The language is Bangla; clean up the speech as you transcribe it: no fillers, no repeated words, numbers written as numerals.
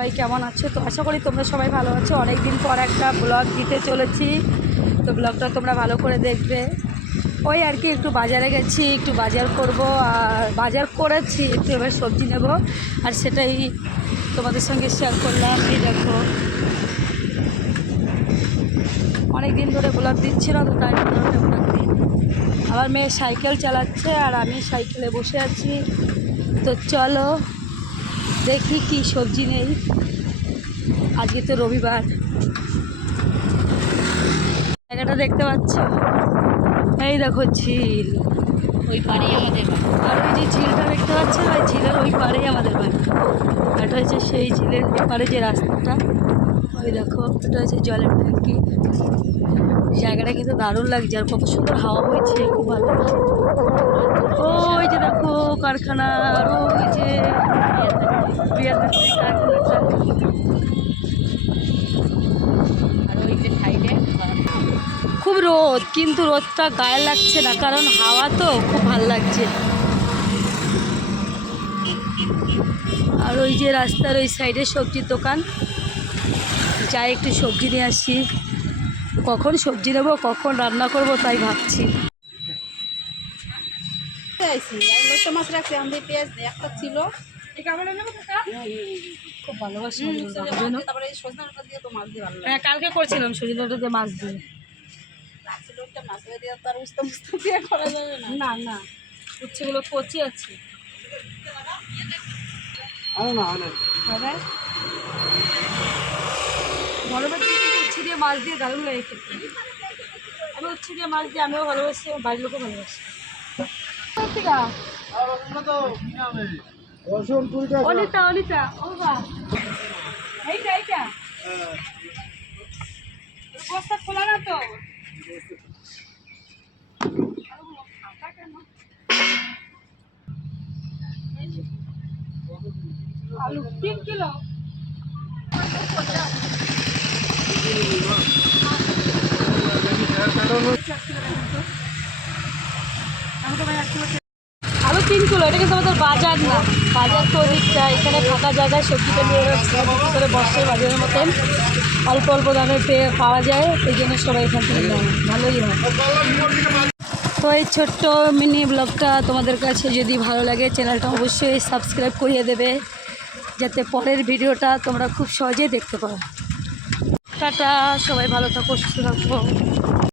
সবাই কেমন আছো? তো আশা করি তোমরা সবাই ভালো আছো। অনেক দিন পর একটা ব্লগ দিতে চলেছি, তো ব্লগটা তোমরা ভালো করে দেখবে। ওই আর কি, একটু বাজারে গেছি, একটু বাজার করব, আর বাজার করেছি, একটু এবার সবজি নেব, আর সেটাই তোমাদের সঙ্গে শেয়ার করলাম। এই দেখো, অনেক দিন ধরে ব্লগ দিচ্ছি না, তো তাই ব্লগ দিই। আমার মেয়ে সাইকেল চালাচ্ছে আর আমি সাইকেলে বসে আছি। তো চলো দেখি কি সবজি নেই, আজকে তো রবিবার। জায়গাটা দেখতে পাচ্ছ, এই দেখো ঝিল, ওই পাড়েই আমাদের বাড়ি। আর ওই যে ঝিলটা দেখতে পাচ্ছ, ওই ঝিলের ওই পাড়েই আমাদের বাড়ি। এটা হচ্ছে সেই ঝিলের পাড়ে যে রাস্তাটা, ওই দেখো, এটা হচ্ছে জলের ট্যাঙ্কি। জায়গাটা কিন্তু দারুণ লাগছে, আর কত সুন্দর হাওয়া বইছে, খুব ভালো লাগছে। ওই যে দেখো কারখানা, আর ওই যে কারখানাটা, আর ওই যে সাইডে খুব রোদ, কিন্তু রোদটা গায়ে লাগছে না, কারণ হাওয়া তো খুব ভালো লাগছে। আর ওই যে রাস্তার ওই সাইডে সবজির দোকান, যাই একটু সবজি নিয়ে আসি। কখন সবজি নেবো, কখন রান্না করব, তাই ভাবছি। মাছ রাখছি, আমাদের পেঁয়াজ একটা ছিল, খুব ভালোবাসি তারপরে সজনা ডাঁটা দিয়ে তো মাছ দিয়ে ভালো লাগে। হ্যাঁ, কালকে করছিলাম সজনা ডাঁটা দিয়ে মাছ দিয়ে। মাছ দিয়ে তো আর উস্তা মুস্তা দিয়ে করা যাবে না। না না, উচ্ছেগুলো কচি আছে। গরমের দিন কিন্তু উচ্ছে দিয়ে মাছ দিয়ে দারুণ লাগে খেতে। আমি উচ্ছে দিয়ে মাছ দিয়ে আমিও ভালোবাসি, আমার বাড়ির লোকও ভালোবাসি। অনিতা অনিতা, ও বা এইটা এইটা বস্তা খোলা না তো। আলু 3 কিলো। আলু 3 কিলো, এটা কিন্তু আমাদের বাজার না, বাজার তো অধিকটা, এখানে ফাঁকা জায়গায় সবজিটা নিয়ে করে বসে বাজারের মতন, অল্প অল্প দামে পাওয়া যায়, এই জন্য সবাই এখান থেকে নেয়, ভালোই হয়। তো এই ছোট্ট মিনি ব্লগটা তোমাদের কাছে যদি ভালো লাগে, চ্যানেলটা অবশ্যই সাবস্ক্রাইব করিয়ে দেবে, যাতে পরের ভিডিওটা তোমরা খুব সহজেই দেখতে পাও। টাটা, সবাই ভালো থাকো, সুস্থ থাকো।